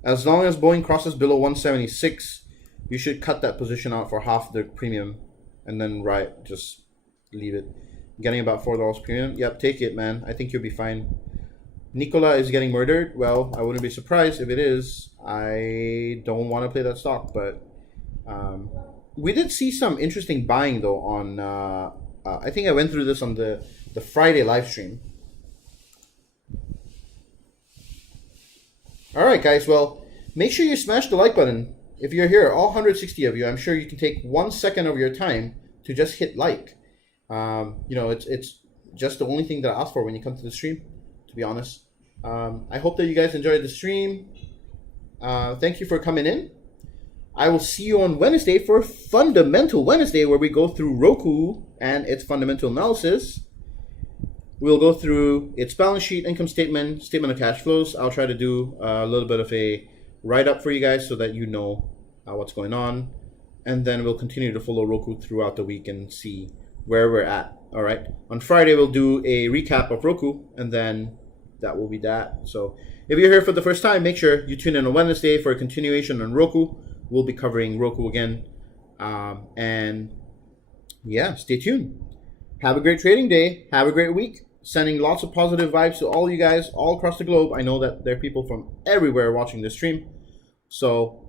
as long as Boeing crosses below 176, you should cut that position out for half the premium and then just leave it. Getting about $4 premium. Yep, take it, man. I think you'll be fine. Nikola is getting murdered. Well, I wouldn't be surprised if it is. I don't want to play that stock, but we did see some interesting buying though on I think I went through this on the Friday live stream. All right, guys. Well, make sure you smash the like button. If you're here, all 160 of you, I'm sure you can take 1 second of your time to just hit like. You know, it's just the only thing that I ask for when you come to the stream, to be honest. I hope that you guys enjoyed the stream. Thank you for coming in. I will see you on Wednesday for Fundamental Wednesday, where we go through Roku and its fundamental analysis. We'll go through its balance sheet, income statement, statement of cash flows. I'll try to do a little bit of a write-up for you guys so that you know what's going on. And then we'll continue to follow Roku throughout the week and see where we're at. All right. On Friday, we'll do a recap of Roku, and then that will be that. So if you're here for the first time, make sure you tune in on Wednesday for a continuation on Roku. We'll be covering Roku again. And yeah, stay tuned. Have a great trading day. Have a great week. Sending lots of positive vibes to all you guys all across the globe. I know that there are people from everywhere watching this stream. So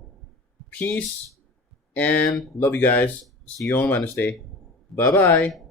peace and love you guys. See you on Wednesday. Bye-bye.